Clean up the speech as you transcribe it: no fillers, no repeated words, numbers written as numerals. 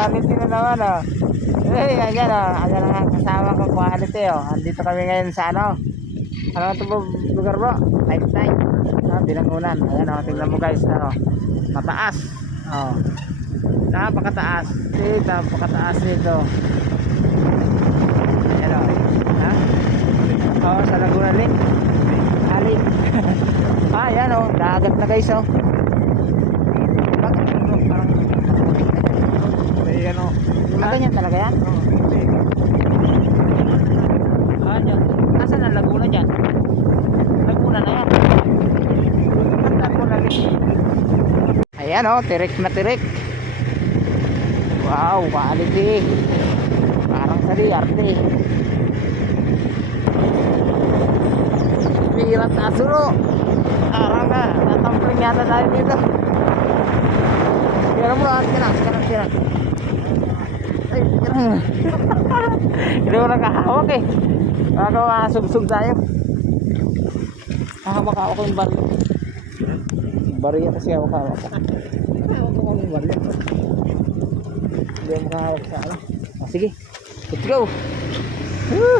quality na naman oh. Eh, ayan oh. Ayan ang kasama ko quality oh. Andito kami ngayon sa ano. Ano ito po lugar bro? Lifetime. Binangunan. Ayan oh. Tingnan mo guys. Ano. Mataas. Oh. Napakataas. Napakataas nito. Ayan oh. Ha? Oh, sa Laguna Lake. Alin. Ayan oh. Dagat na guys oh. Bakit ito? Parang ano? Ganyan talaga yan? Dyan. Asan ang Laguna dyan? Laguna na yan. Laguna Lake. Ayan oh. Tirik na tirik. Wow, quality. Parang sa diarte. Pilat asuro. Parang na. Natampling yata tayo dito. Kira bro, kira. Ay, kira. Hindi mo nakahawak eh. Baka masubsub tayo. Hawak ko yung baril. Baril kasi hawak. Hawak ko yung baril. Hindi mo makahawak sa ano. Sige, let's go. Woo!